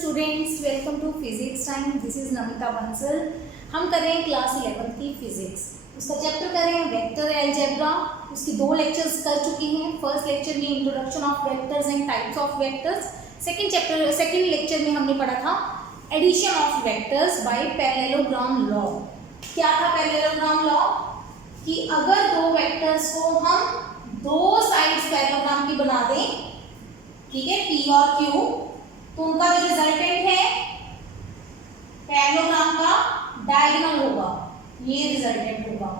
Students, welcome to physics time. This is Namita Bansal. हम कर रहे हैं क्लास 11 की फिजिक्स। उसका चैप्टर कर रहे हैं वेक्टर अलजेब्रा। उसकी 2 लेक्चर्स कर चुके हैं। फर्स्ट लेक्चर में introduction of vectors and types of vectors. Second lecture में हमने पढ़ा था addition of vectors by parallelogram law. क्या था पैरेललोग्राम लॉ? कि अगर 2 वेक्टर्स को हम 2 साइड्स पैरेललोग्राम की बना दें, ठीक है, P और Q, तो उनका जो रिजल्टेंट है पैरेललोग्राम का डायगोनल होगा, ये रिजल्टेंट होगा।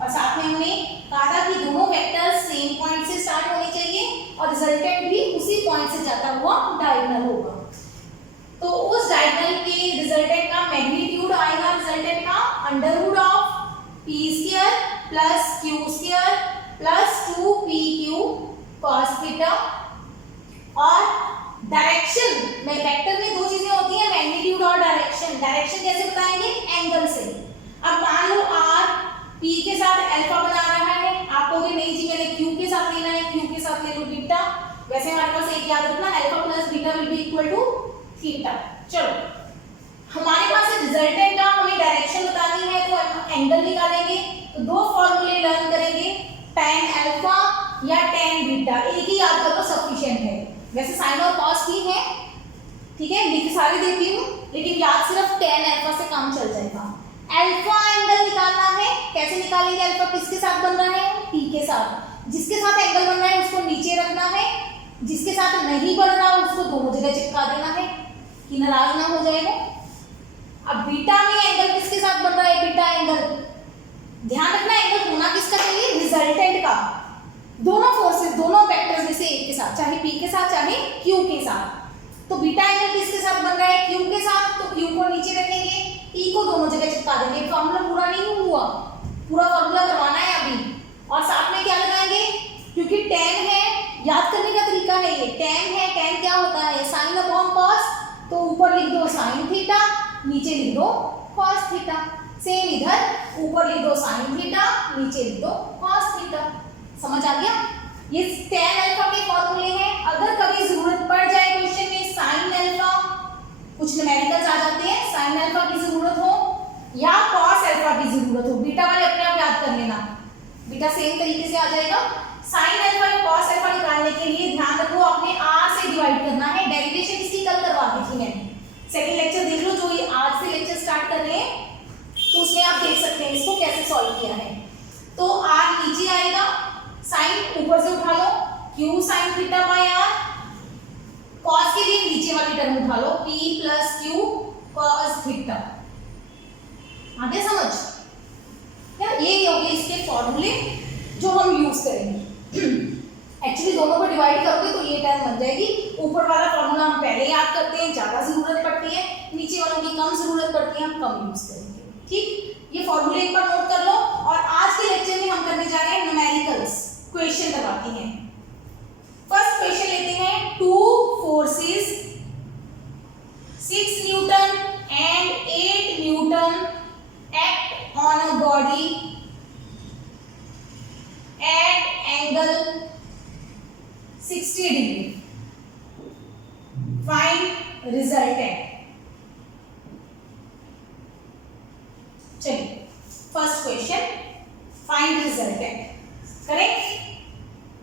और साथ में हमने कहा था कि दोनों वेक्टर्स सेम पॉइंट से स्टार्ट होने चाहिए और रिजल्टेंट भी उसी पॉइंट से जाता हुआ डायगोनल होगा। तो उस डायगोनल के रिजल्टेंट का मैग्नीट्यूड आएगा, रिजल्टेंट का under root of p square plus q square plus 2pq cos theta. और डायरेक्शन में वेक्टर में 2 चीजें होती हैं, मैग्नीट्यूड और डायरेक्शन। डायरेक्शन कैसे बताएंगे? एंगल से। अब मान लो r p के साथ अल्फा बना रहा है, आप कहोगे नहीं जी मैंने q के साथ लेना है, q के साथ ले लो बीटा। वैसे हमारे पास एक याद रखना, alpha plus beta will be equal to theta. चलो, हमारे पास रिजल्टेंट का हमें डायरेक्शन बतानी है तो हम एंगल निकालेंगे। तो 2 फॉर्मूले लर्न करेंगे, tan अल्फा या tan बीटा। एक ही याद कर लो, सफिशिएंट है। वैसे साइन और कॉस भी है, ठीक है, लिख सारी देती हूँ, लेकिन याद सिर्फ tan अल्फा से काम चल जाएगा। अल्फा एंगल निकालना है। कैसे निकालेंगे? अल्फा किसके साथ बन रहा है? t के साथ। जिसके साथ एंगल बन रहा है उसको नीचे रखना है, जिसके साथ नहीं बन रहा उसको दोनों जगह चिपका देना है कि नाराज ना हो जाएगा। अब बीटा में एंगल किसके साथ बन रहा है? बीटा एंगल, ध्यान रखना एंगल होना किसका चाहिए? रिजल्टेंट का। दोनों फोर्सेस, दोनों वेक्टर्स में से एक के साथ, चाहे p के साथ चाहे q के साथ। तो बीटा एंगल किसके साथ बन रहा है? q के साथ। तो q को नीचे रखेंगे, p को दोनों जगह चिपका देंगे। फॉर्मूला पूरा नहीं हुआ, पूरा फॉर्मूला करवाना है अभी। और साथ में क्या लगाएंगे? क्योंकि tan है, याद करने का तरीका है ये, tan है, tan क्या होता है? Sine upon cos. तो ऊपर लिख दो साइन थीटा, नीचे लिख दो कॉस थीटा। सेम इधर, ऊपर लिख दो साइन थीटा, नीचे लिख दो कॉस थीटा। समझ आ गया? ये tan अल्फा के फॉर्मूले हैं। अगर कभी जरूरत पड़ जाए क्वेश्चन में साइन अल्फा, कुछ न्यूमेरिकल्स आ जाते हैं, साइन अल्फा की जरूरत हो या कॉस अल्फा की जरूरत हो, बीटा वाले अपने आप याद कर लेना, बीटा सेम तरीके से आ जाएगा। साइन अल्फा या कॉस अल्फा निकालने के लिए ध्यान रखो, आपने r से डिवाइड करना है। डेरिवेशन इसकी कल करवा दी थी मैंने, सेकंड लेक्चर देख लो, जो ये आज से लेक्चर स्टार्ट कर रहे हैं तो उसमें आप देख सकते हैं इसको कैसे सॉल्व किया है। तो r नीचे आएगा, साइन ऊपर से उठा लो, q sin theta bye r। cos के लिए नीचे वाली टर्म उठा लो, p plus q cos theta. आगे समझ क्या? ये हो गए इसके फॉर्मूले जो हम यूज करेंगे। एक्चुअली दोनों को डिवाइड करोगे तो ये टर्म बन जाएगी। ऊपर वाला फॉर्मूला हम पहले याद करते हैं, ज्यादा जरूरत पड़ती है, नीचे वालों की कम जरूरत पड़ती है, हम कम यूज करेंगे। ठीक, ये फॉर्मूले एक बार नोट कर लो। और आज के लेक्चर में हम करने जा रहे हैं न्यूमेरिकल्स, क्वेश्चन करवाते हैं। फर्स्ट क्वेश्चन लेते हैं, 2 forces 6 Newton and 8 Newton act on a body at angle 60 degree. Find resultant. चलिए, first question, find resultant. Correct?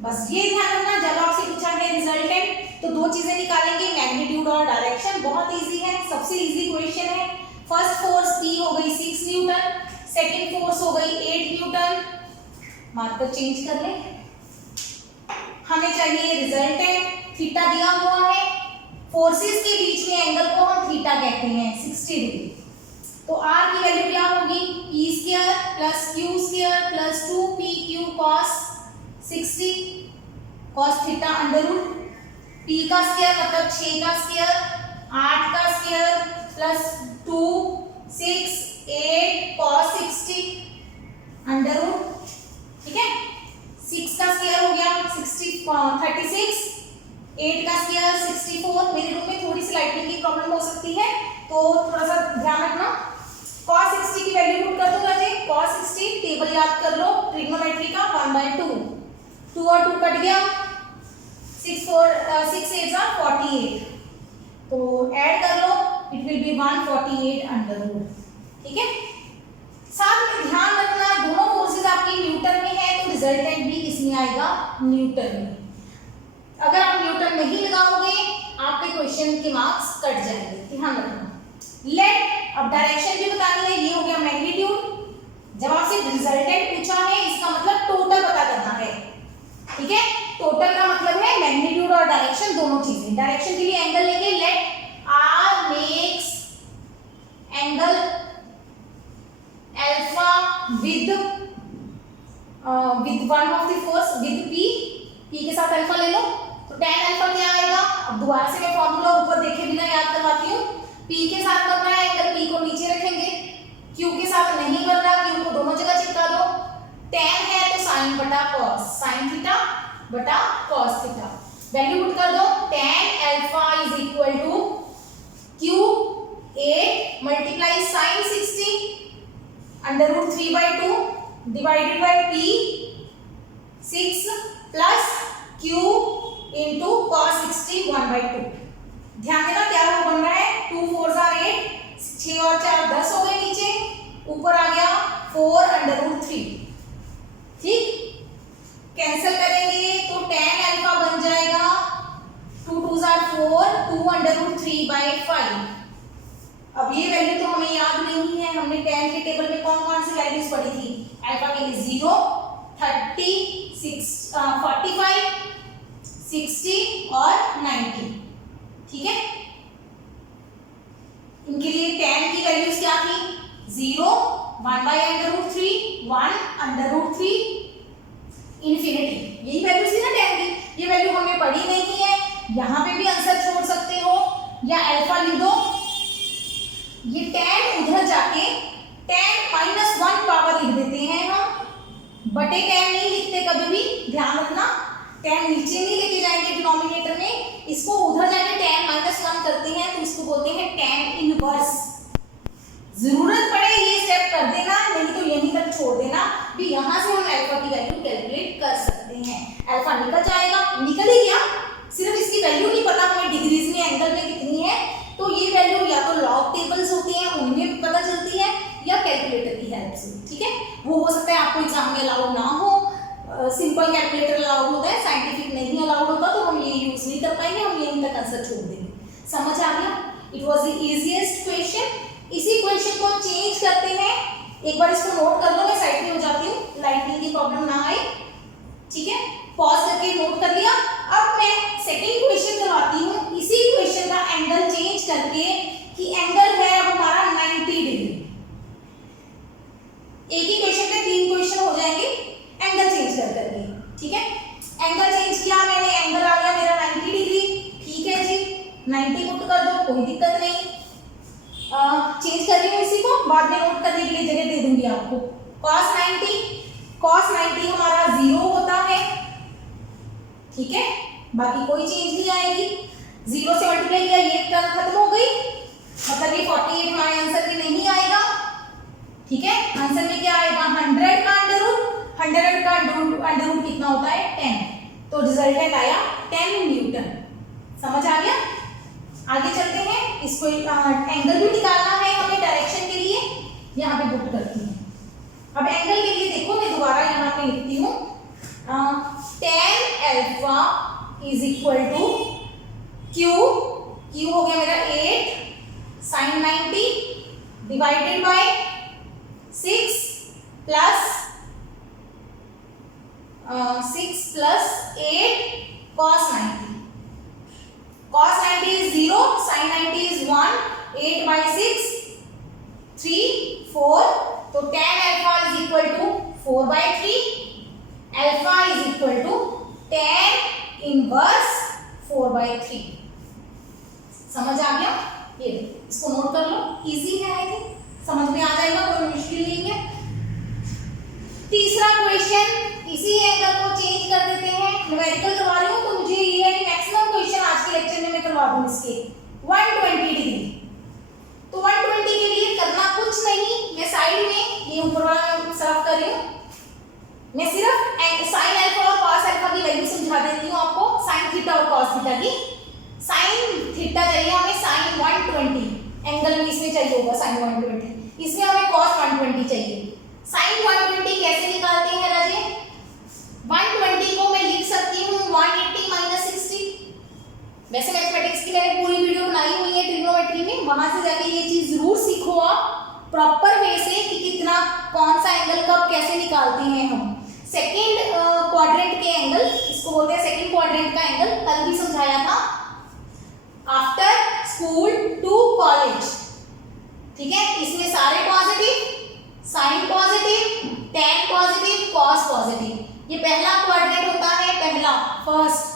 बस ये ध्यान रखना, जब आपसे पूछा है रिजल्टेंट तो 2 चीजें निकालेंगे, मैग्नीट्यूड और डायरेक्शन। बहुत इजी है, सबसे इजी क्वेश्चन है। फर्स्ट फोर्स P हो गई 6 न्यूटन, सेकंड फोर्स हो गई 8 न्यूटन। मार्कर चेंज कर ले। हमें चाहिए रिजल्टेंट, थीटा दिया हुआ है। फोर्सेस के बीच में एंगल को हम थीटा कहते हैं, 60 डिग्री। तो r की वैल्यू क्या होगी? e square plus q square plus 2pq cos 60 cos theta under root p का स्क्वायर मतलब 6 का स्क्वायर, 8 का स्क्वायर प्लस 2 6 8 cos 60 अंडररूट। ठीक है, 6 का स्क्वायर हो गया 36, 8 का स्क्वायर 64। मेरे रूम में थोड़ी सी लाइटिंग की प्रॉब्लम हो सकती है तो थोड़ा सा ध्यान रखना। cos 60 की वैल्यू पुट कर दो बच्चे। cos 60 टेबल याद कर लो ट्रिग्नोमेट्री का, 1/2, 2 और 2 कट गया, 6 8 48। तो ऐड फिर 148 अंडर रूट। ठीक है, साथ में ध्यान रखना दोनों फोर्सेस आपकी न्यूटन में है तो रिजल्टेंट भी किसमें आएगा, न्यूटन में। अगर आप न्यूटन नहीं लगाओगे आपके क्वेश्चन के मार्क्स कट जाएंगे, ध्यान रखना। लेट, अब डायरेक्शन भी बतानी है, ये हो गया मैग्नीट्यूड। जब आपसे रिजल्टेंट पूछा है इसका मतलब टोटल पता करना है। ठीक है, टोटल का मतलब है मैग्नीट्यूड और डायरेक्शन दोनों चीजें। डायरेक्शन के लिए एंगल लेंगे, let R makes angle alpha with one of the force with P, P के साथ अल्फा ले लो तो tan अल्फा क्या आएगा। अब दोबारा से मैं फॉर्मूला ऊपर देखे बिना याद करवाती हूँ। p के साथ करना है एंगल, p को नीचे रखेंगे, q के साथ नहीं बन रहा, q को दोनों जगह चिपका दो। tan है तो sin बटा cos, sin थीटा बटा cos थीटा, वैल्यू पुट कर दो। tan alpha is equal to q 8 multiply sin 60 under root 3/2 divided by p 6 plus q into cos 60 1/2। ध्यान देना क्या वो बन रहा है, 2 4 आर 8, 6 और 4 10 हो गए, नीचे ऊपर आ गया 4 अंडर रूट 3। ठीक, कैंसिल करेंगे तो tan अल्फा बन जाएगा 2 2 आर 4, 2 अंडर रूट 3/5। अब ये वैल्यू तो हमें याद नहीं है, हमने tan के टेबल में कौन कौन सी वैल्यूज पढ़ी थी। अल्फा के लिए 0, 30, 45, 60 और 90। ठीक है, इनके लिए tan की वैल्यूज क्या थी, 0, 1/√3, 1 √3, इंफिनिटी। यही वैल्यूज थी ना tan की। ये वैल्यू हमने पढ़ी नहीं है, यहाँ पे भी आंसर छोड़ सकते हो या अल्फा लिख दो। ये tan उधर जाके tan -1 पावर लिख देते हैं हम, बटे tan नहीं लिखते कभी भी, ध्यान रखना। tan नीचे नहीं लेके जाएंगे डिनोमिनेटर में, इसको उधर जाके tan -1 करते हैं तो इसको बोलते हैं tan इनवर्स। जरूरत पड़े ये स्टेप कर देना, नहीं तो यहीं तक छोड़ देना भी। यहाँ से हम अल्फा की वैल्यू कैलकुलेट कर सकते हैं। अल्फा निकल जाएगा, निकल ही गया, सिर्फ इसकी वैल्यू नहीं पता हमें डिग्रीज में एंगल में कितनी है, तो ये वैल्यू या तो लॉग टेबल्स होते हैं उनमें भी पता चलती है या कैलकुलेटर की हेल्प से। ठीक है, वो हो सकता है आपको एग्जाम में अलाउ ना हो, सिंपल कैलकुलेटर अलाउड होता है, साइंटिफिक नहीं अलाउड होता, तो हम ये यूज नहीं कर पाएंगे, हम यहीं तक आंसर छोड़ देंगे। समझ आ गया, it was the easiest question. इसी क्वेश्चन को चेंज करते हैं, एक बार इसको नोट कर लो, मैं साइड में हो जाती हूँ, लाइटनिंग की प्रॉब्लम ना आए। ठीक है, पॉज करके नोट कर लिया। अब मैं सेकंड क्वेश्चन करवाती हूँ, इसी क्वेश्चन का एंगल चेंज करके कि एंगल है अब हमारा 90 डिग्री। एक ही क्वेश्चन पे 3 क्वेश्चन हो जाएंगे एंगल चेंज कर करके। ठीक है, एंगल चेंज किया मैंने, एंगल आ गया मेरा 90 डिग्री। ठीक है जी, 90 पुट कर दो, कोई दिक्कत नहीं। चेंज कर रही हूँ इसी को, बाद में नोट करने के लिए जगह दे दूंगी आपको। cos 90 हमारा 0 होता है। ठीक है, बाकी कोई चेंज नहीं आएगी। 0 से मल्टीप्लाई किया, ये टर्म खत्म हो गई, मतलब ये 48 हमारे आंसर में नहीं आएगा। ठीक है, आंसर में क्या आएगा, 100 का अंडर रूट, 100 का अंडर रूट कितना होता है 10, तो रिजल्टेंट आया 10 न्यूटन। समझ आ गया, आगे चलते हैं। इसको एंगल भी निकालना है हमें डायरेक्शन के लिए, यहाँ पे पुट करती हूँ। अब एंगल के लिए देखो, मैं दोबारा यहाँ पे लिखती हूँ, tan alpha is equal to q हो गया मेरा 8 sin 90 divided by 6 plus 8 cos 90। cos 90 is 0, sin 90 is 1, 8 by 6 3 4, तो tan alpha is equal to 4 by 3, alpha is equal to tan inverse 4 by 3। समझ आ गया, ये इसको नोट कर लो, इजी है, आई थिंक समझ में आ जाएगा, कोई मुश्किल नहीं है। तीसरा क्वेश्चन, इसी एंगल को चेंज कर देते हैं, न्यूमेरिकल करवा रही हूँ तो मुझे ये है कि मैक्सिमम क्वेश्चन आज के लेक्चर में मैं करवा दूँ इसके 120 डिग्री। तो 120 के लिए करना कुछ नहीं, मैं साइड में ये ऊपर वाला साफ कर रही हूँ, मैं सिर्फ साइन अल्फा और कॉस अल्फा की वैल्यू समझा देती हूँ आपको, साइन थीटा और कॉस थीटा की। साइन थीटा चाहिए हमें साइन 120, एंगल में इसमें चाहिए होगा sin 120, इसमें हमें cos 120 चाहिए। sin 120 कैसे निकालते हैं राजे? 120 को मैं लिख सकती हूँ 180 माइनस 60। वैसे मैथमेटिक्स की मैंने पूरी वीडियो बनाई हुई है ट्रिग्नोमेट्री में, वहां से जाके ये चीज जरूर सीखो आप प्रॉपर वे से कि कितना कौन सा एंगल कब कैसे निकालते हैं हम। सेकंड क्वाड्रेंट के एंगल, इसको बोलते हैं सेकंड क्वाड्रेंट का एंगल, कल भी समझाया था। आफ्टर स्कूल टू कॉलेज, ठीक है, इसमें सारे positive, sine positive, tan positive, cos positive. ये पहला क्वाड्रेंट होता है, पहला फर्स्ट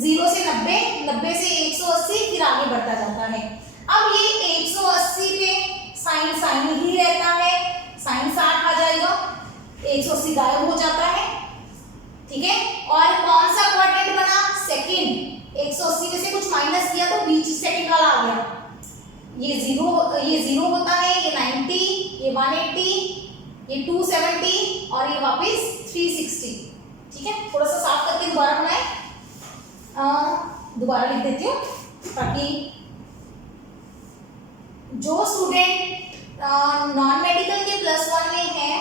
0 से 90, 90 से 180, फिर आगे बढ़ता जाता है। अब ये 180 पे साइन साइन ही रहता है, साइन 60 आ जाएगा, 180 गायब हो जाता है, ठीक है। और कौन सा क्वाड्रेंट बना? सेकंड। 180 में से कुछ माइनस किया तो बीच सेकंड वाला आ गया। ये 0 होता है, ये 90, ये 180, ये 270 और ये वापस 360, ठीक है। थोड़ा सा साफ करके दोबारा बनाए, दोबारा लिख देती हूँ ताकि जो स्टूडेंट नॉन मेडिकल के +1 में है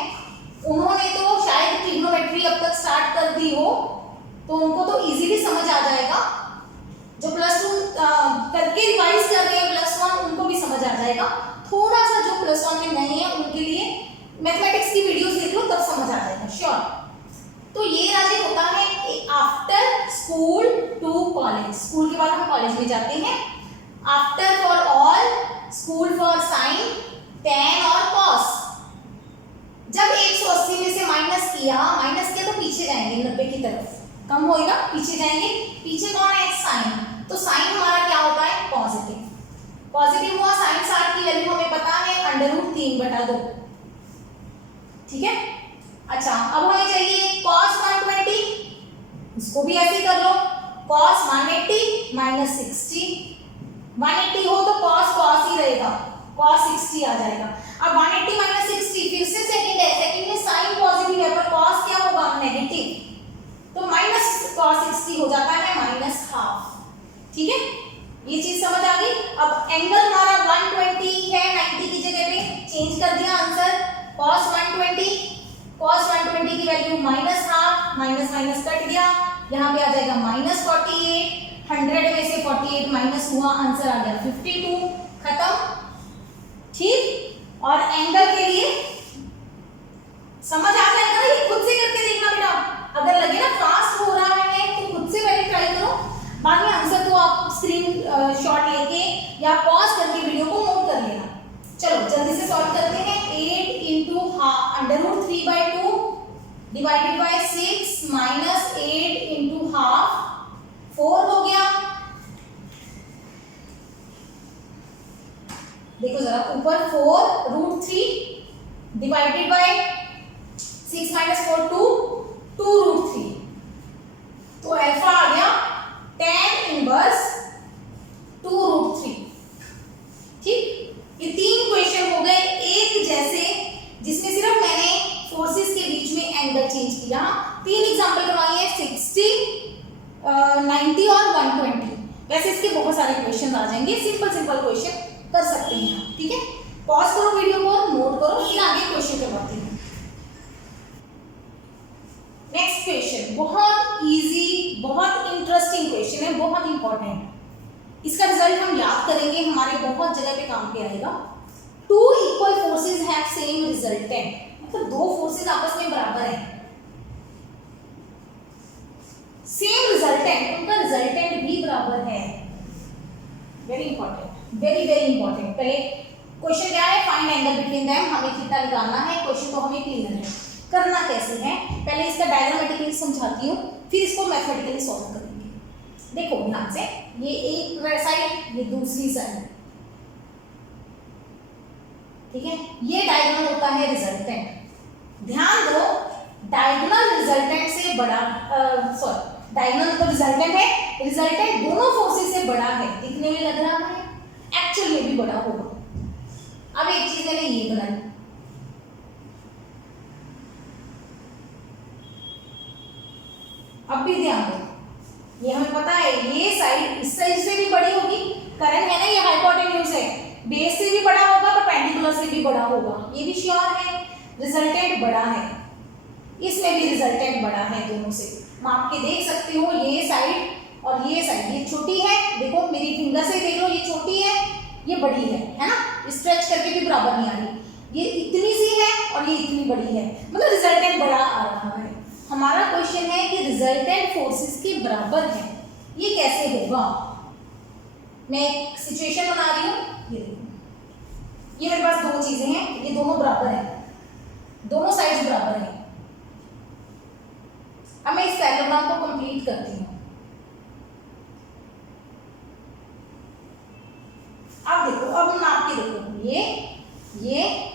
उन्होंने तो शायद ट्रिग्नोमेट्री अब तक स्टार्ट कर दी हो, तो उनको तो इजीली समझ आ जाएगा। जो +2 करके रिवाइज कर रहे हैं +1, उनको भी समझ आ जाएगा। थोड़ा सा जो +1 में नए हैं उनके लिए मैथमेटिक्स की वीडियोस देख लो, तब समझ आ जाएगा श्योर। तो ये राशि होता है after school to college, school के बाद हम कॉलेज में जाते हैं। After for all, school for sine, tan और cos। जब 180 में से माइनस किया तो पीछे जाएंगे 90 की तरफ, कम होएगा पीछे जाएंगे, पीछे कौन है? साइन। तो साइन हमारा क्या होता है? पॉजिटिव। पॉजिटिव हुआ, साइन 60 की वैल्यू हमें पता है √3/2, ठीक है। अच्छा, अब हमें चाहिए cos 120, इसको भी ऐसे कर लो, cos 180 माइनस 60, 180 हो तो cos ही रहेगा, cos 60 आ जाएगा। अब 180 माइनस 60 फिर से सेकंड है, सेकंड में साइन पॉजिटिव है पर cos क्या होगा? नेगेटिव, तो माइनस cos 60 हो जाता है -½ ठीक है। ये चीज समझ आ गई। अब एंगल हमारा 120 है, 90 की जगह पे चेंज कर दिया आंसर, cos 120 की वैल्यू -½ माइनस माइनस कट गया, यहाँ पे आ जाएगा -48, 100 में से 48 माइनस हुआ, आंसर आ गया 52, खत्म, ठीक। और एंगल के लिए समझ आ जाएगा, ये खुद से करके देखना बेटा, अगर लगे ना फास्ट हो रहा है तो खुद से पहले ट्राई करो, बाकी आंसर तो आप स्क्रीन शॉट लेके या पॉज करके वीडियो को नोट कर लेना। चलो जल्दी से सॉल्व करते हैं। 8 into √3/2 divided by 6 minus 8 into half, 4 हो गया। देखो जरा ऊपर 4 √3 डिवाइडेड बाय 6 माइनस 4 2 √3, तो अल्फा आ गया tan इनवर्स 2√3, ठीक। ये 3 क्वेश्चन हो गए एक जैसे, जिसमें सिर्फ मैंने फोर्सेस के बीच में एंगल चेंज किया। 3 एग्जांपल करवाई है, 60, 90 और 120। वैसे इसके बहुत सारे क्वेश्चन आ जाएंगे, सिंपल क्वेश्चन कर सकते हैं आप, ठीक है। पॉज करो वीडियो को, नोट करो, फिर आगे क्वेश्चन करवाते हैं। नेक्स्ट क्वेश्चन बहुत इजी, बहुत इंटरेस्टिंग क्वेश्चन है, बहुत इंपॉर्टेंट। इसका रिजल्ट हम याद करेंगे, हमारे बहुत जगह पे काम पे आएगा। 2 equal forces have same resultant, मतलब 2 फोर्सेस आपस में बराबर हैं, सेम रिजल्टेंट, उनका रिजल्टेंट भी बराबर है। Very important, very important. पहले क्वेश्चन क्या है? फाइंड एंगल बिटवीन देम, हमें थीटा निकालना है। क्वेश्चन तो हमें क्लियर है, करना कैसे है पहले इसका डायग्रामेटिकली समझाती हूँ, फिर इसको मैथमेटिकली सॉल्व करेंगे। देखो ध्यान से, ये एक साइड, ये दूसरी साइड, ठीक है। ये डायगोनल होता है रिजल्टेंट। ध्यान दो, डायगोनल रिजल्टेंट से बड़ा, सॉरी डायगोनल तो रिजल्टेंट है, रिजल्टेंट दोनों फोर्सेस से बड़ा है, दिखने में लग रहा है, एक्चुअल में भी बड़ा होगा। अब एक चीज मैंने ये बनाई, अब भी ध्यान दो, ये हमें पता है ये साइड इस साइड से भी बड़ी होगी, करंट है ना, ये हाइपोटेन्यूज है, बेस से भी बड़ा होगा, परपेंडिकुलर से भी बड़ा होगा, ये भी श्योर है। रिजल्टेंट बड़ा है, इसमें भी रिजल्टेंट बड़ा है दोनों से। माप के देख सकते हो, ये साइड और ये साइड, ये छोटी है, देखो मेरी फिंगर से देख लो, ये छोटी है, ये बड़ी है ना, स्ट्रेच करके भी बराबर नहीं आ रही, ये इतनी सी है और ये इतनी बड़ी है, मतलब रिजल्टेंट बड़ा आ रहा है। हमारा क्वेश्चन है कि रिजल्टेंट फोर्सेस के बराबर है, ये कैसे होगा। मैं एक सिचुएशन बना रही हूँ, ये देखो, ये मेरे पास दो चीजें हैं, ये दोनों बराबर हैं, दोनों साइड्स बराबर हैं। अब मैं इस पैराग्राफ को कंप्लीट करती हूँ। अब देखो, अब हम नाप के देखो, ये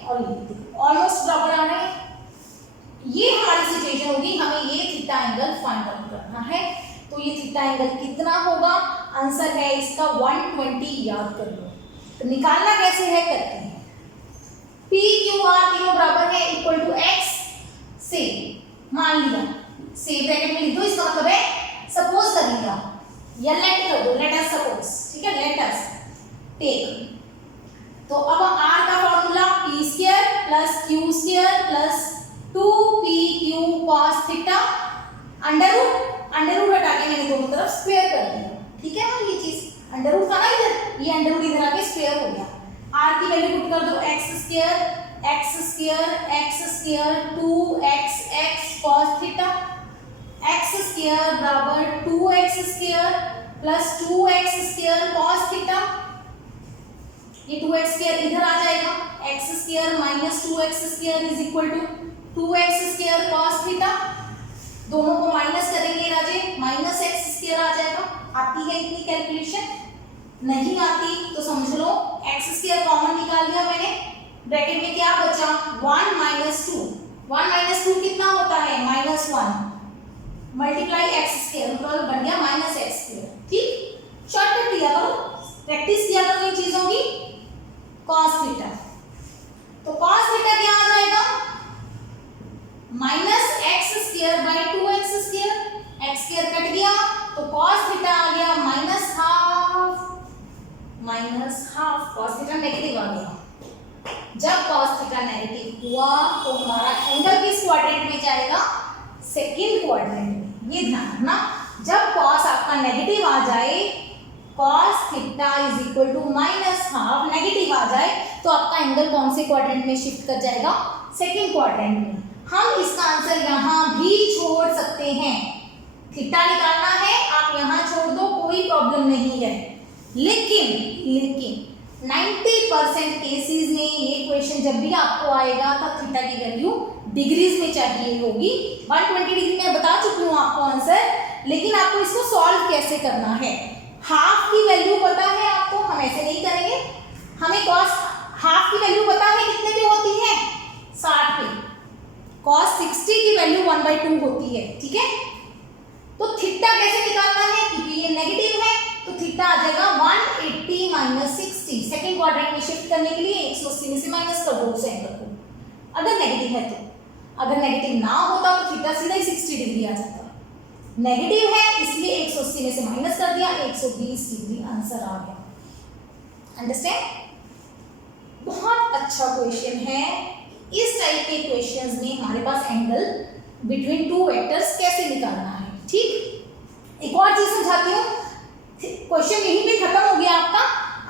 और ये देखो ऑलमोस्ट बराबर आ रहे हैं। ये हमारी सिचुएशन होगी, हमें ये थीटा एंगल फाइंड आउट करना है। तो ये थीटा एंगल कितना होगा, आंसर है इसका 120, याद कर लो। तो निकालना कैसे है, करते हैं। P Q R तीनों बराबर है, इक्वल टू x से, मान लिया से ब्रैकेट में लिख दो, इसका मतलब है सपोज कर लिया या लेट कर दो, लेट अस सपोज, ठीक है, लेट अस टेक। तो अब r का formula p square plus q square plus 2pq cos theta, under root हटा के मैंने दोनों तरफ स्क्वायर कर दिया, ठीक है ना। ये चीज अंडर रूट था ना इधर, ये अंडर रूट इधर आके स्क्वायर हो गया। r की वैल्यू पुट कर दो, x square 2xx cos theta, x square बराबर 2x square plus 2x square cos theta, ये 2x स्क्वायर इधर आ जाएगा, x square minus 2x square is equal to 2x square cos theta. दोनों को माइनस करेंगे राजे, माइनस x स्क्वायर आ जाएगा। आती है इतनी कैलकुलेशन, नहीं आती तो समझ लो x स्क्वायर कॉमन निकाल लिया मैंने, ब्रैकेट में क्या बचा 1 माइनस 2, 1 माइनस 2 कितना होता है -1 मल्टीप्लाई x स्क्वायर, मतलब बन गया माइनस x स्क्वायर। ठीक, शॉर्टकट किया करो, प्रैक्टिस किया करो इन चीजों की। cos थीटा, तो cos थीटा क्या आ जाएगा, minus x square by 2x square, x square cut गया तो cos थीटा आ गया minus half, cos theta negative आ गया। जब cos थीटा नेगेटिव हुआ तो हमारा एंगल किस क्वाड्रेंट में जाएगा, सेकंड क्वाड्रेंट में। ये ध्यान रखना, जब cos आपका नेगेटिव आ जाए, cos theta is equal to minus half negative आ जाए, तो आपका एंगल कौन से क्वाड्रेंट में शिफ्ट कर जाएगा, सेकंड क्वाड्रेंट में। हम इसका आंसर यहाँ भी छोड़ सकते हैं, थीटा निकालना है आप यहाँ छोड़ दो, कोई प्रॉब्लम नहीं है। लेकिन 90% केसेस में ये क्वेश्चन जब भी आपको आएगा तो थीटा की वैल्यू डिग्रीज में चाहिए होगी। 120 डिग्री में बता चुकी हूँ आपको आंसर, लेकिन आपको इसको सॉल्व कैसे करना है। हाफ की वैल्यू पता है आपको, हम ऐसे नहीं करेंगे, हमें cos हाफ की वैल्यू पता है कितने पे होती है, 60 पे। cos 60 की वैल्यू 1/2 होती है, ठीक है। तो थीटा कैसे निकालना है, क्योंकि ये नेगेटिव है तो थीटा आ जाएगा 180 माइनस 60, सेकंड क्वाड्रेंट में शिफ्ट करने के लिए 180 में से माइनस कर दो उस एंगल को, अगर नेगेटिव है तो। अगर नेगेटिव ना होता तो थीटा सीधा ही 60 डिग्री आ जाता, नेगेटिव है इसलिए 180 में से माइनस कर दिया, 120 डिग्री आंसर आ गया। अंडरस्टैंड, बहुत अच्छा क्वेश्चन है। इस टाइप के क्वेश्चंस में हमारे पास एंगल बिटवीन टू वेक्टर्स कैसे निकालना है। ठीक, एक और चीज समझाती हूँ, क्वेश्चन यहीं पे खत्म हो गया आपका,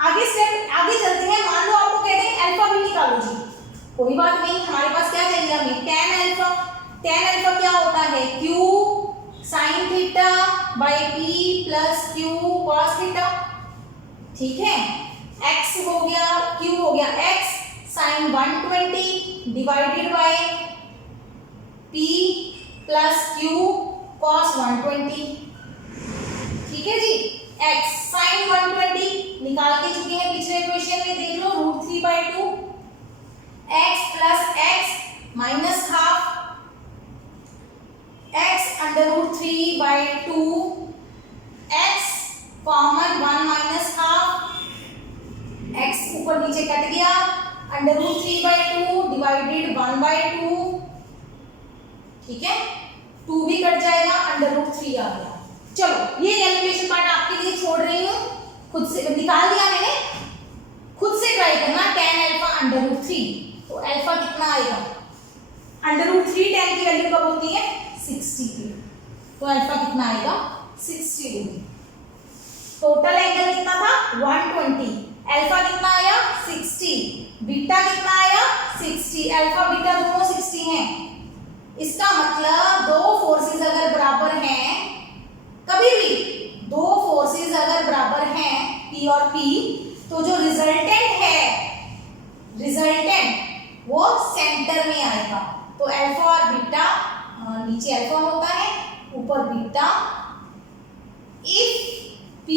आगे स्टेप आगे चलते हैं। मान लो आपको कहते हैं अल्फा भी निकालो जी, कोई बात नहीं, हमारे पास क्या चाहिए हमें, tan अल्फा। tan अल्फा क्या होता है, q sin theta by p plus q cos theta, ठीक है। x हो गया, q हो गया x sin 120 divided by p plus q cos 120, ठीक है जी। x sin 120 निकाल के चुके हैं पिछले क्वेश्चन में, देख लो √3/2 x plus x minus half x √3/2 x common 1 minus half, x ऊपर नीचे कट गया, √3/2 डिवाइडेड 1/2, ठीक है, 2 भी कट जाएगा, √3 आ गया। चलो ये कैलकुलेशन पार्ट आपके लिए छोड़ रही हूँ, खुद से निकाल दिया मैंने, खुद से ट्राई तो अल्फा कितना आएगा, √3 tan की वैल्यू कब होती है 60 पे, तो अल्फा कितना आएगा 60 डिग्री। टोटल एंगल कितना था 120, अल्फा कितना आया 60, बीटा कितना आया 60, अल्फा बीटा दोनों 60 हैं। इसका मतलब दो फोर्सेस अगर बराबर हैं, कभी भी दो फोर्सेस अगर बराबर हैं P और P, तो जो रिजल्टेंट है, रिजल्टेंट वो सेंटर में आएगा। तो अल्फा और बीटा, नीचे अल्फा होता है ऊपर बीटा, इफ P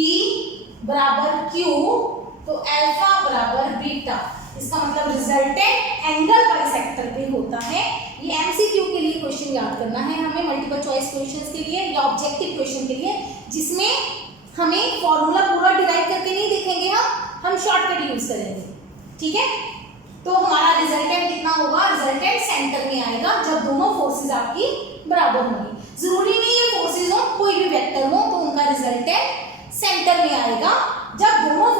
बराबर Q तो अल्फा बराबर बीटा, इसका मतलब रिजल्टेंट एंगल बाइसेक्टर पे होता है। ये एमसीक्यू के लिए क्वेश्चन याद करना है हमें, मल्टीपल चॉइस क्वेश्चंस के लिए या ऑब्जेक्टिव क्वेश्चन के लिए, जिसमें हमें फॉर्मूला पूरा डिराइव करके नहीं देखेंगे, हम शॉर्टकट यूज करेंगे, ठीक है। तो हमारा रिजल्टेंट कितना होगा, रिजल्टेंट सेंटर में आएगा जब दोनों फोर्सेस आपकी बराबर होंगी। जरूरी नहीं है फोर्सेस हो, कोई भी वेक्टर हो तो उनका रिजल्टेंट सेंटर में आएगा जब दोनों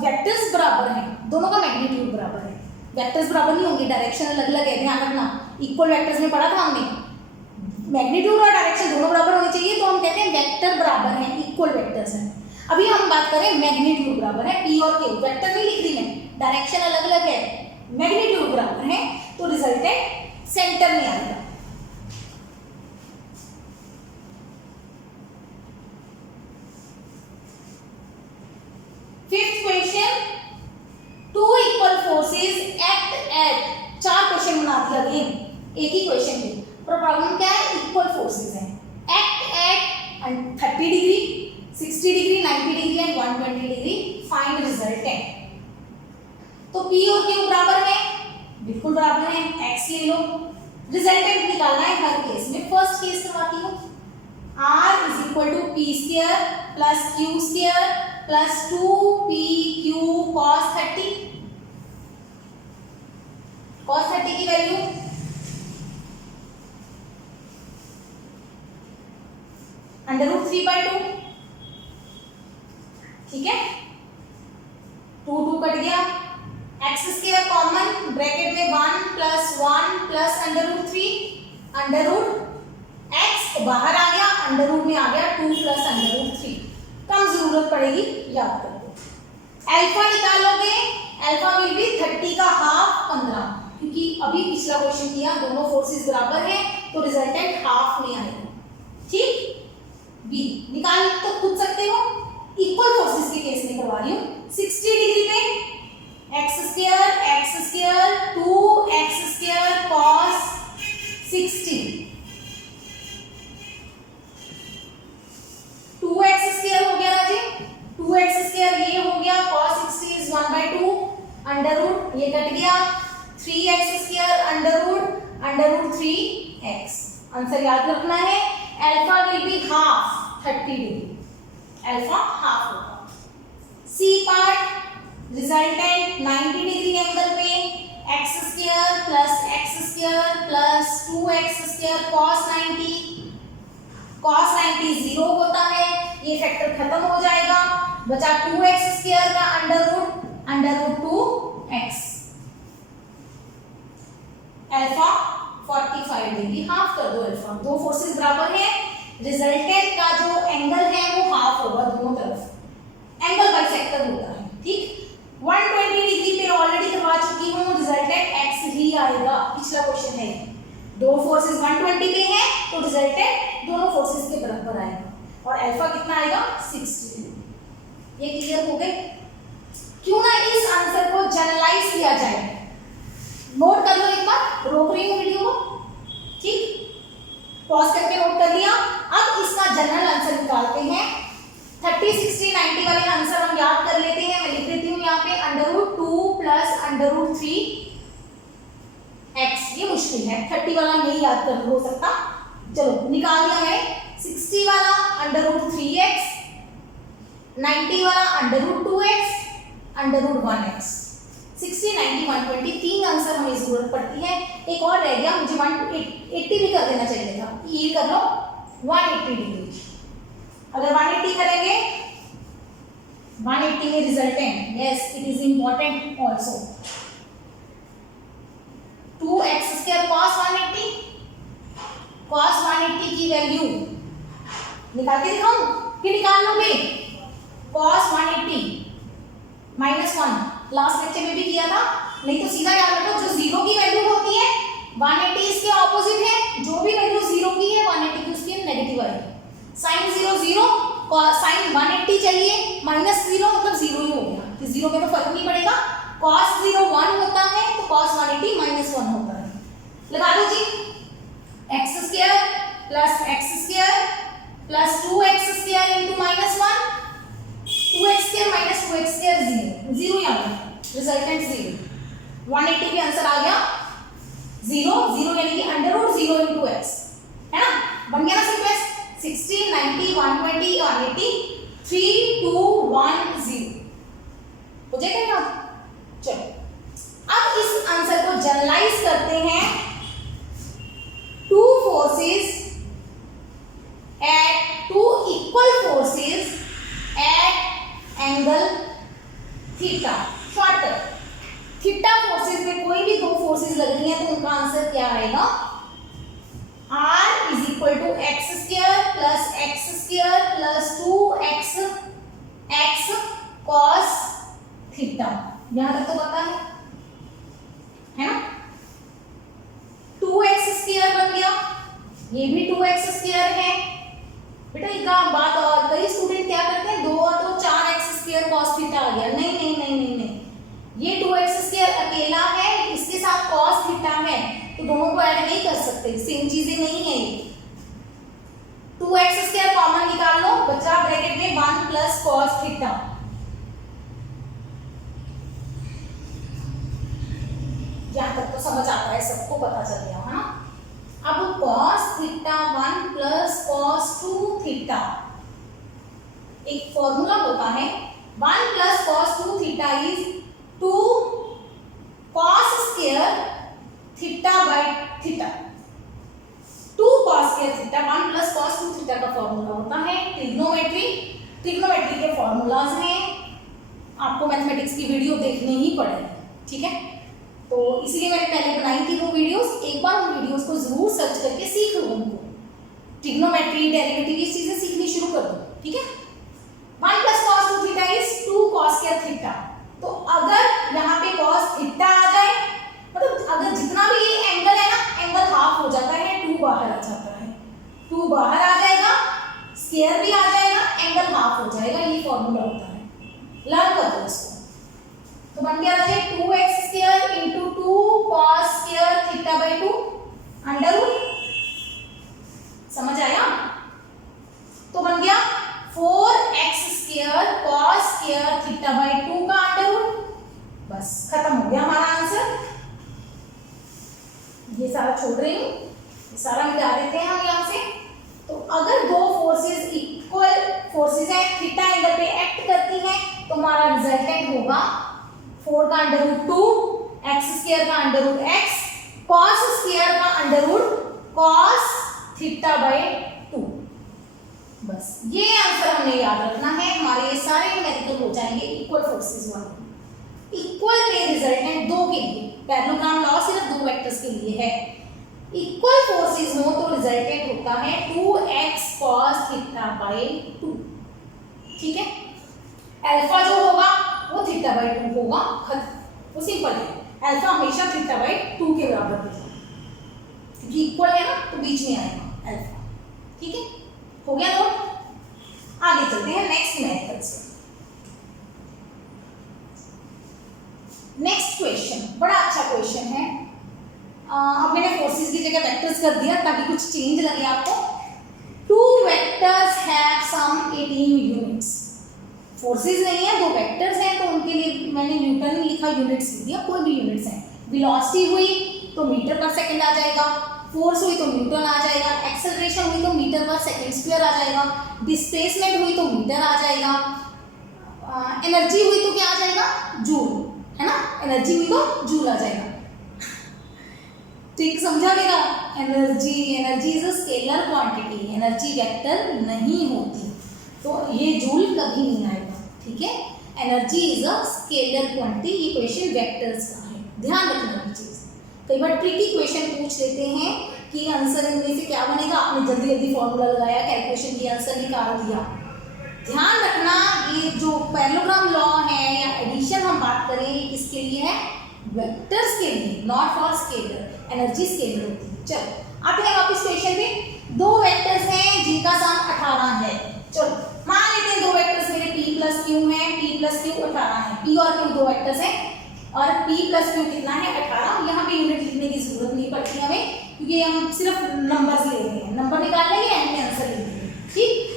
वेक्टर्स बराबर हैं, दोनों का मैग्नीट्यूड बराबर है। वेक्टर्स बराबर नहीं होंगे, डायरेक्शन अलग अलग है, ध्यान रखना। इक्वल वेक्टर्स में पढ़ा था हमने, मैग्नीट्यूड और डायरेक्शन दोनों बराबर होने चाहिए, तो हम कहते हैं वेक्टर बराबर हैं, इक्वल वेक्टर्स हैं। अभी हम बात करें मैग्नीट्यूड बराबर है, P और Q, वेक्टर नहीं लिख रही मैं, डायरेक्शन अलग अलग है, मैग्नीट्यूड बराबर है, तो रिजल्टेंट सेंटर में आएगा। Fifth question, two equal forces act at, चार क्वेश्चन बना दिया अगेन एक ही क्वेश्चन में, पर प्रॉब्लम क्या है, इक्वल फोर्सेस हैं, act at 30 degree, 60 degree, 90 degree and 120 degree, find resultant. तो P और Q बराबर है, बिल्कुल बराबर है, x ले लो, रिजल्टेंट निकालना है हर केस में। फर्स्ट केस करवाती हूँ, R is equal to P square plus Q square plus 2PQ cos 30, cos 30 की वैल्यू √3/2, ठीक है, 2 कट गया, x स्क्वायर कॉमन, ब्रैकेट में 1 प्लस 1 प्लस √3, √x बाहर आ गया, अंडर रूट में आ गया 2 प्लस √3, कम जरूरत पड़ेगी, याद कर लो। अल्फा निकालोगे, अल्फा विल बी 30 का हाफ 15, क्योंकि अभी पिछला क्वेश्चन किया दोनों फोर्सेस बराबर हैं तो रिजल्टेंट हाफ में आएगा, ठीक। बी निकाल तो खुद सकते हो, इक्वल फोर्सेस के केस में करवा रही हूँ। 60 डिग्री पे x square 2x square cos 60, 2x square हो गया राजे, 2x स्क्वायर ये हो गया, cos 60 इज 1/2, अंडर रूट ये कट गया, 3x square under root 3x। Answer याद रखना है, alpha will be half 30 degree, alpha half होगा। C part, resultant 90 degree angle पे x square plus 2x square cos 90 0 होता है, ये फैक्टर खत्म हो जाएगा, बचा 2x स्क्वायर का under root 2x, alpha 45 degree, half कर दो अल्फा, दो फोर्सेस बराबर हैं, रिजल्टेंट का जो एंगल है वो हाफ होगा दोनों तरफ, एंगल बाइसेक्टर होता है, ठीक। 120 डिग्री पे ऑलरेडी करवा चुकी हूँ, रिजल्टेंट x ही आएगा, पिछला क्वेश्चन है, दो फोर्सेस 120 पे हैं तो रिजल्टेंट दोनों फोर्सेस के बराबर आएगा, और अल्फा कितना आएगा 60 डिग्री। ये क्लियर हो गए? क्यों ना इस आंसर को जनरलाइज किया जाए, नोट कर लो एक बार, रोक रही हूँ वीडियो को, ठीक, पॉज करके नोट कर लिया। अब इसका जनरल आंसर निकालते हैं, 30, 60, 90 वाले आंसर हम याद कर लेते हैं, मैं लिख देती हूँ यहाँ पे √2 प्लस √3x, ये मुश्किल है, 30 वाला नहीं याद कर हो सकता, चलो निकाल दिया है। 60 वाला √3x, 90 वाला √2x, √1x, 60, 90, 120, तीन आंसर हमें जरूरत पड़ती है। एक और रह गया, मुझे 180 भी कर देना चाहिए था, ये कर लो 180 डिग्री। अगर 180 करेंगे, 180 में resultant, yes it is important also, cos 180 की वैल्यू निकाल के दिखाऊं कि निकाल लोगे? cos 180 -1 लास्ट लेक्चर में भी किया था, नहीं तो सीधा याद रखो जो जीरो की वैल्यू होती है 180 इसके ऑपोजिट है, जो भी वैल्यू जीरो की है 180 की उसकी नेगेटिव आएगी। sin 0 0, sin 180 चाहिए, -0 मतलब जीरो ही हो गया, तो जीरो में तो फर्क नहीं पड़ेगा। cos 0 1 होता है तो cos 180 -1 होता है। लगा दो जी, x² plus x² plus 2x² into -1, 2x² minus 2x² 0 0 आ गया, रिजल्टेंट 0। 180 के आंसर आ गया 0 0 यानी कि √0 इंटू x, है ना? बन गया ना सीक्वेंस 60 90 120 180 3 2 1 0 हो जाएगा ना? चलो अब इस आंसर को जनरलाइज करते हैं। Two forces at two equal forces at angle theta. Shortcut, theta forces में कोई भी दो फोर्सेस लग रही हैं तो उनका आंसर क्या आएगा? R is equal to x² plus x² plus 2x x cos theta. यहां तक तो पता है ना? 2x² बन गया, ये भी 2x² है। बेटा एक बात और, कई स्टूडेंट क्या करते हैं 2 और 2 4x² cos थीटा आ गया। नहीं नहीं नहीं नहीं नहीं, ये 2x² अकेला है, इसके साथ cos थीटा है, तो दोनों को ऐड नहीं कर सकते, सेम चीजें नहीं है ये। 2x² कॉमन निकाल लो, बचा ब्रैकेट में 1 प्लस cos थीटा। यहां तक तो समझ आता है, सबको पता चल गया है ना? अब cos theta 1 plus cos 2 theta, एक फॉर्मूला होता है 1 plus cos 2 theta is 2 cos square theta by theta. 2 cos square theta 1 plus cos 2 theta का फॉर्मूला होता है ट्रिग्नोमेट्री। ट्रिग्नोमेट्री के फॉर्मूलाज हैं, आपको मैथमेटिक्स की वीडियो देखनी ही पड़ेगी, ठीक है? तो इसलिए मैंने पहले बनाई थी वो वीडियोस, एक बार उन वीडियोस को जरूर सर्च करके सीख लो उनको। ट्रिग्नोमेट्री, डेरिवेटिव, ये चीजें सीखनी शुरू कर दो, ठीक है? 1 plus cos 2 theta is 2 cos square theta. तो अगर यहाँ पे cos थीटा आ जाए, मतलब अगर जितना भी ये एंगल है ना, एंगल हाफ हो जाता है, 2 बाहर आ जाता है, 2 बाहर आ जाएगा, स्क्वायर भी आ जाएगा, एंगल हाफ हो जाएगा, ये फॉर्मूला होता है। लर्न कर दो इसको। तो बन गया 2x² into 2 cos square theta by 2 under root. समझ आया? तो बन गया 4x² cos square theta by 2 का अंडर रूट। बस खत्म हो गया हमारा आंसर। ये सारा छोड़ रही हूं, ये सारा मिटा देते हैं हम यहां से। तो अगर दो फोर्सेस इक्वल फोर्सेस हैं, थीटा एंगल पे एक्ट करती हैं, तो हमारा रिजल्टेंट होगा 4 का अंडर रूट 2, x² का under root x, cos square का under root cos theta by 2। बस ये आंसर हमने याद रखना है। हमारे ये सारे न्यूमेरिकल हो जाएंगे इक्वल फोर्सेस वाले। इक्वल में रिजल्टेंट 2 के लिए, पैरेललोग्राम लॉ सिर्फ 2 वेक्टर्स के लिए है। इक्वल फोर्सेस हो तो रिजल्टेंट होता है 2x cos थीटा बाय 2, ठीक है? अल्फा जो होगा वो थीटा बाय 2 होगा, वो सिंपल है। अल्फा हमेशा थीटा बाय 2 के बराबर होगा, क्योंकि इक्वल है ना, तो बीच में आएगा अल्फा, ठीक है? हो गया नोट। आगे चलते हैं नेक्स्ट मेथड से। नेक्स्ट क्वेश्चन बड़ा अच्छा क्वेश्चन है। अब मैंने फोर्सेस की जगह वेक्टर्स कर दिया ताकि कुछ चेंज लगे आपको। 2 vectors have sum 18 units. Forces नहीं है, 2 वेक्टर्स हैं, तो उनके लिए मैंने न्यूटन नहीं लिखा, यूनिट्स लिख दिया। कोई भी यूनिट्स हैं। वेलोसिटी हुई तो मीटर पर सेकंड आ जाएगा, फोर्स हुई तो न्यूटन आ जाएगा, एक्सेलरेशन हुई तो मीटर पर सेकंड स्क्वायर आ जाएगा, डिस्प्लेसमेंट हुई तो मीटर आ जाएगा, एनर्जी हुई तो क्या आ जाएगा? जूल, है ना? एनर्जी हुई तो जूल आ जाएगा। ठीक समझा मेरा? Energy is a scalar quantity, energy vector नहीं होती, तो ये जूल कभी नहीं आएगा, ठीक है? Energy is a scalar quantity. ये क्वेश्चन वेक्टर्स का है, ध्यान रखना ये चीज। कई बार ट्रिकी क्वेश्चन पूछ लेते हैं कि आंसर इनमें से क्या बनेगा, आपने जल्दी जल्दी फॉर्मूला लगाया, कैलकुलेशन की, आंसर निकाल दिया। ध्यान रखना ये जो पैरेललोग्राम लॉ है या एडिशन हम बात करें ये किसके लिए है, वेक्टर्स के लिए, not for scalar, energy scalar होती है। चलो आते हैं वापस क्वेश्चन में। दो वेक्टर्स हैं जिनका सम 18 है। चलो मान लेते हैं दो वेक्टर्स मेरे p प्लस क्यू है, p प्लस क्यू 18 है, p और q दो वेक्टर्स हैं और p प्लस क्यू कितना है 18। यहाँ पे यूनिट लिखने की जरूरत नहीं पड़ती हमें क्योंकि हम सिर्फ नंबर्स ले रहे हैं, नंबर निकाल लेंगे एंड में आंसर लिख देंगे। ठीक,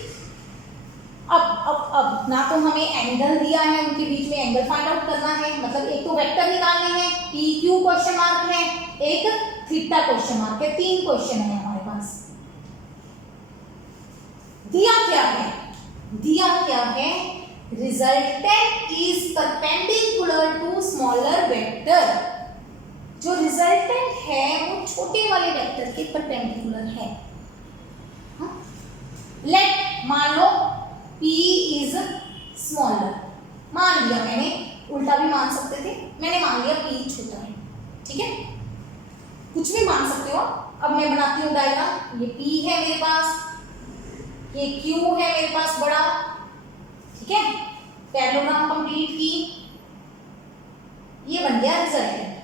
अब ना तो हमें एंगल दिया है, उनके बीच में एंगल फाइंड आउट करना है, मतलब एक तो वेक्टर निकालने हैं, p q क्वेश्चन मार्क है, एक थीटा क्वेश्चन मार्क है, तीन क्वेश्चन है हमारे पास। दिया क्या है, दिया क्या है, resultant is perpendicular to smaller vector. जो रिजल्टेंट है वो छोटे वाले वेक्टर के परपेंडिकुलर है। लेट मान लो p इज स्मॉलर, मान लिया मैंने, उल्टा भी मान सकते थे, मैंने मान लिया p छोटा है। ठीक है, कुछ भी मान सकते हो। अब मैं बनाती हूँ डायग्राम, ये p है मेरे पास, ये q है मेरे पास बड़ा। ठीक है, पैरेललोग्राम कंप्लीट की, ये बन गया रिजल्टेंट।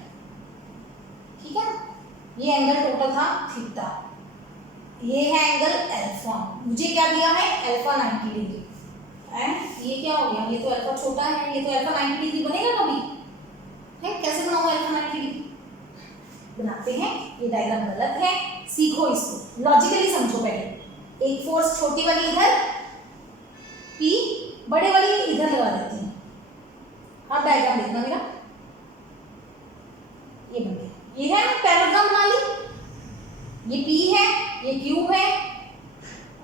ठीक है, ये एंगल टोटल था थीटा, ये है एंगल अल्फा, मुझे क्या दिया है अल्फा 90 डिग्री। एंड ये क्या हो गया, ये तो अल्फा छोटा है, ये तो अल्फा 90 डिग्री बनेगा कभी है, कैसे बनाऊंगा अल्फा 90 डिग्री, बनाते हैं। ये डायग्राम गलत है, सीखो इसको, लॉजिकली समझो। पहले एक फोर्स छोटी वाली इधर, P बड़े वाली इधर लगा देते हैं। अब डायग्राम देखना मेरा, ये बन गया, ये है पैरेललोग्राम बना ली, ये P है, ये Q है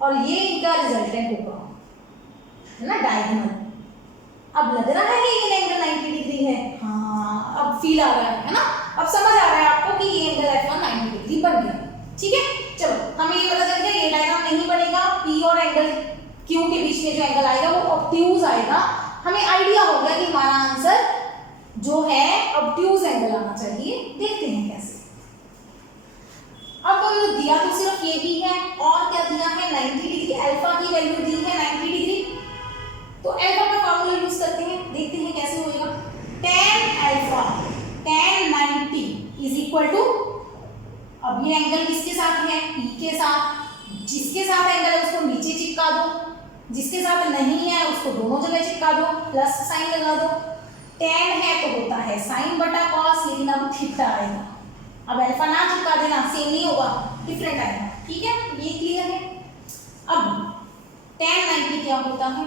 और ये इनका रिजल्टेंट होगा, है ना, डायगोनल। अब लग रहा है ये एंगल 90 डिग्री है, हाँ अब फील आ रहा है ना, अब समझ आ रहा है आपको कि ये एंगल F1 90 डिग्री बन गया। ठीक है, चलो हमें ये पता चल गया ये डायग्राम नहीं बनेगा, P और एंगल Q के बीच में जो एंगल आएगा वो ऑब्ट्यूज आएगा। हमें आइडिया हो गया कि हमारा आंसर जो है ऑब्ट्यूज एंगल आना चाहिए। देखते हैं कैसे। अब तो दिया तो सिर्फ ये ही है, और क्या दिया है 90 डिग्री, अल्फा की वैल्यू दी है 90 डिग्री, तो अल्फा का फार्मूला यूज करते हैं, देखते हैं कैसे होएगा। tan alpha tan 90 is equal to, अब ये एंगल किसके साथ है, P के साथ, जिसके साथ एंगल है उसको नीचे चिपका दो, जिसके साथ नहीं है उसको दोनों जगह चिपका दो, प्लस साइन लगा दो। tan है तो होता है साइन बटा कॉस, लेकिन अब थीटा आएगा, अब अल्फा ना चिपका देना, सेम नहीं होगा, डिफरेंट आएगा। ठीक है, ये क्लियर है। अब tan 90 क्या होता है,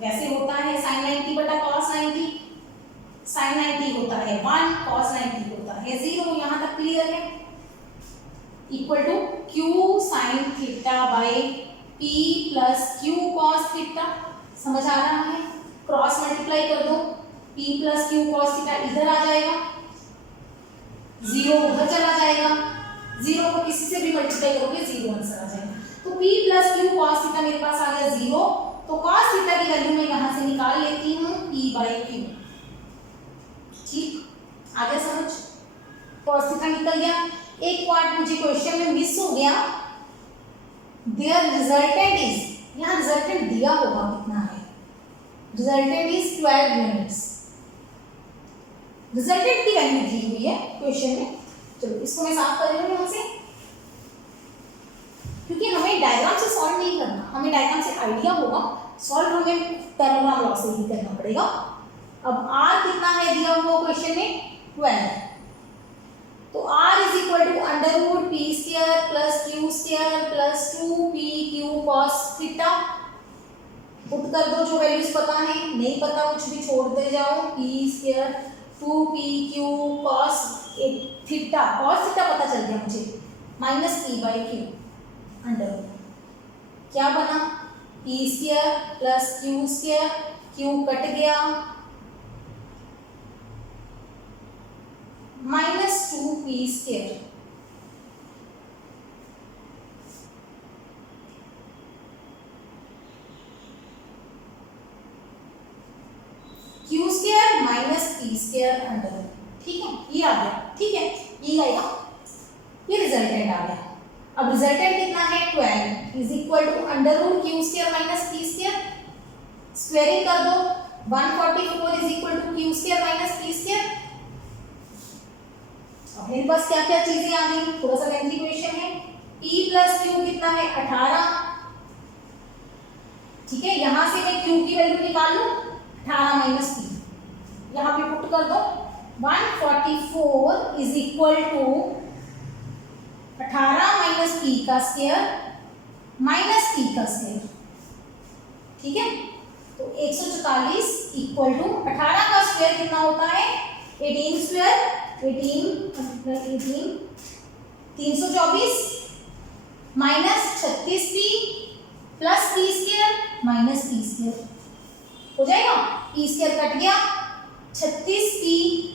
वैसे होता है sin 90 बटा cos 90, sin 90 होता है 1, cos 90 होता है 0, यहाँ तक क्लियर है। Equal to q sin theta by p plus q cos theta, समझ आ रहा है, क्रॉस मल्टीप्लाई कर दो, p plus q cos theta इधर आ जाएगा, 0 उधर चला जाएगा, 0 को किसी से भी मल्टीप्लाई करोगे 0 आंसर आ जाएगा। तो p plus q cos theta मेरे पास आ गया 0, तो cos थीटा की वैल्यू मैं यहाँ से निकाल लेती हूँ p बाई q। ठीक, आगे समझ, cos थीटा निकल गया। एक पार्ट मुझे क्वेश्चन में मिस हो गया, देयर रिजल्टेंट इज, यहाँ रिजल्टेंट दिया होगा कितना है, रिजल्टेंट इज 12 यूनिट्स, रिजल्टेंट की वैल्यू दी हुई है क्वेश्चन में। चलो इसको मैं साफ कर रही हूँ यहाँ से, क्योंकि हमें डायग्राम से सॉल्व नहीं करना, हमें डायग्राम से आइडिया होगा, सॉल्व हमें पैरेललोग्राम लॉ से ही करना पड़ेगा। अब r कितना है दिया हुआ क्वेश्चन में 12, तो r is equal to under root p square plus q square plus 2pq cos theta, put कर दो जो वैल्यूज पता है, नहीं पता कुछ भी छोड़ते जाओ, p square 2pq cos theta, cos theta पता चल गया मुझे, minus p by q under root, क्या बना p square plus q square, q cut गया, minus 2p square, q square minus p square under. ठीक है, ये आ गया, ठीक है, ये आएगा, ये रिजल्टेंट आ गया। अब रिजल्टेंट कितना है 12 is equal to under root Q square minus P square, squaring कर दो 144 is equal to Q square minus P square. अब मेरे पास क्या क्या चीजें आ गई, थोड़ा सा लेंथी क्वेश्चन है। p प्लस क्यू कितना है 18, ठीक है, यहां से मैं q की वैल्यू निकाल लूं 18 माइनस p, यहां पे पुट कर दो 144 is equal to 18 minus p का स्क्वायर माइनस p का स्क्वायर, ठीक है। तो 144 इक्वल टू 18 का स्क्वायर कितना होता है 18 square 18 324 minus 36p plus p square minus p square हो जाएगा, p स्क्वायर कट गया, 36p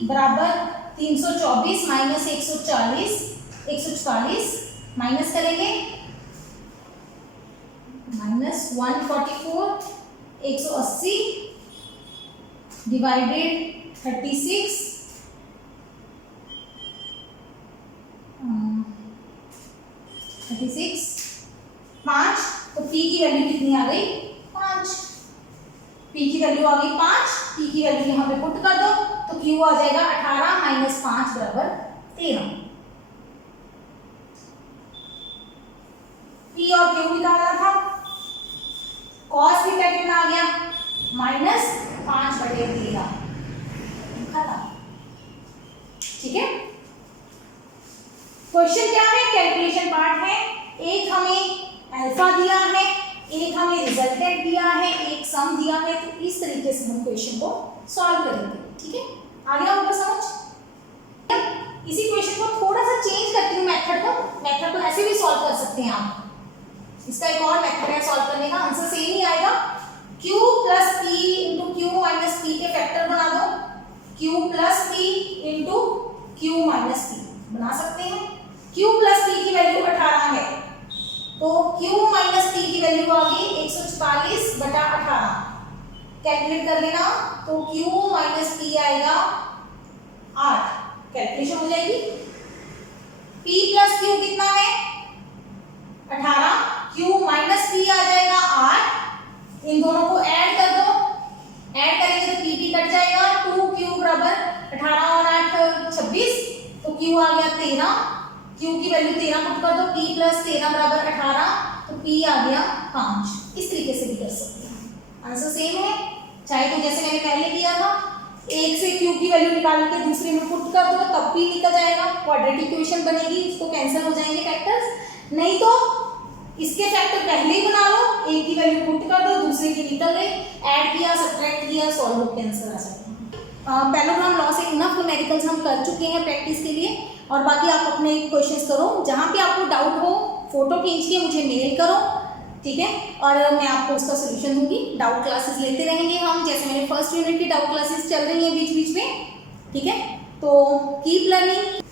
बराबर 324 माइनस 140 माइनस करेंगे माइनस 144 180 डिवाइडेड 36 5, तो p की वैल्यू कितनी आ गई 5, p की वैल्यू आ गई 5, p की वैल्यू यहाँ पे पुट कर दो तो q आ जाएगा 18 माइनस 5 बराबर 13। p और q निकालना था, cos थीटा कितना आ गया माइनस 5/13 खत्म, ठीक है। क्वेश्चन क्या है, कैलकुलेशन पार्ट है। एक हमें अल्फा दिया है, एक हमें रिजल्टेंट दिया है, एक सम दिया है, तो इस तरीके से हम क्वेश्चन को सॉल्व करेंगे, ठीक है। आ गया आपको समझ। इसी क्वेश्चन को थोड़ा सा चेंज करती हूँ मेथड को ऐसे भी सॉल्व कर सकते हैं आप। इसका एक और मेथड है सॉल्व करने का, आंसर सेम ही आएगा। q plus p into Q minus P के फैक्टर बना दो, q plus p into Q minus P बना सकते हैं। q प्लस p की वैल्यू 18 है, तो q माइनस p की वैल्यू आ गई 144/18, कैलकुलेट कर लेना, तो q माइनस p आएगा 8, कैलकुलेशन हो जाएगी। p प्लस q कितना है 18, q माइनस p आ जाएगा 8, इन दोनों को ऐड कर दो, ऐड करेंगे तो p कट जाएगा, 2q बराबर 18 और 8 26, तो q आ गया 13, q की वैल्यू 13 पुट कर दो, p प्लस 13 बराबर 18, तो p आ गया 5। इस तरीके से भी कर सकते हैं, आंसर सेम है। चाहे तो जैसे मैंने पहले किया था, एक से q की वैल्यू निकाल के दूसरे में पुट कर दो तब भी निकल जाएगा, क्वाड्रेटिक इक्वेशन बनेगी, इसको कैंसिल हो जाएंगे फैक्टर्स। नहीं तो इसके फैक्टर पहले ही बना लो, एक की वैल्यू पुट कर दो दूसरे की निकल गई, ऐड किया सब्ट्रैक्ट किया सॉल्व होकर आंसर आ जाएगा। पैरेललोग्राम लॉ से इनफ न्यूमेरिकल्स हम कर चुके हैं प्रैक्टिस के लिए, और बाकी आप अपने क्वेश्चंस करो, जहाँ पे आपको डाउट हो फोटो खींच के मुझे मेल करो, ठीक है, और मैं आपको उसका सोल्यूशन दूंगी। डाउट क्लासेस लेते रहेंगे हम, जैसे मेरे फर्स्ट यूनिट की डाउट क्लासेस चल रही हैं बीच बीच में, ठीक है। तो कीप लर्निंग।